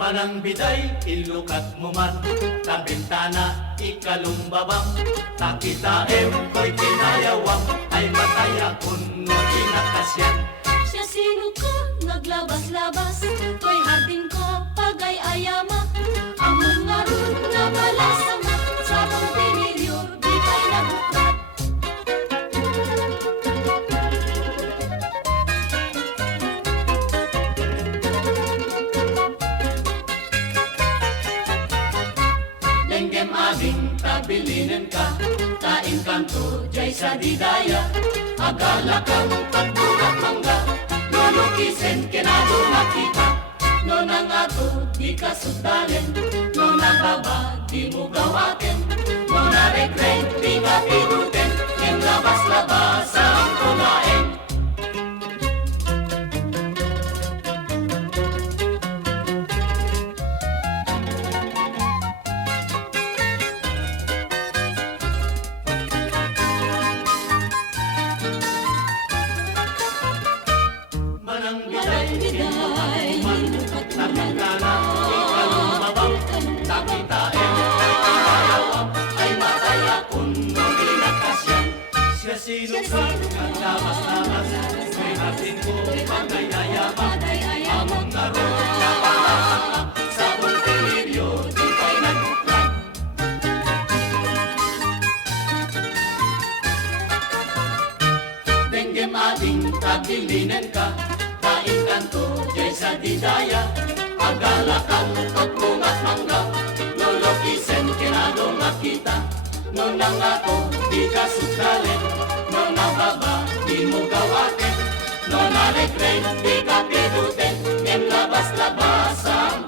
Manang biday, ilukat mo man, ta bintana, ikalumbabang, takitaem ko'y kinayawang, ay mataya kuno kinakasyan. Siya sino ka, naglabas-labas, ko'y hating ko, pagay ayama, ang mga ron na malasama, sa mong piniryo, di kay nabuklat. Denggem ading tabilinen ka, tain kanto, jay sa didaya, agala kang pagbugat mangga, lulukisen kinado nakita. No nang ato, di ka sudalen, no nababa, di mo gawaten, no na-regret, di ka pinuten, yung labas-labas ang tulaen. Manang biday, ilukat mo man, tabintana, ikalumbabang, takitaem, kinayawang, ay mataya kuno kinakasyan. Siya sino ka, ang labas-labas, may hatin ko, pagayayabang, among naroon na palasama, sa pultiliryo, di kay naguklat. Denggem ading tabilinen ka, tain kanto, jay sa didaya, agala kang pagbugat mangga, lulukisen kinado makita. No nang ako, di ka sukalen, no nababa, di mo gawaten, no na-regret, di ka pinuten, ngem labas-labas ang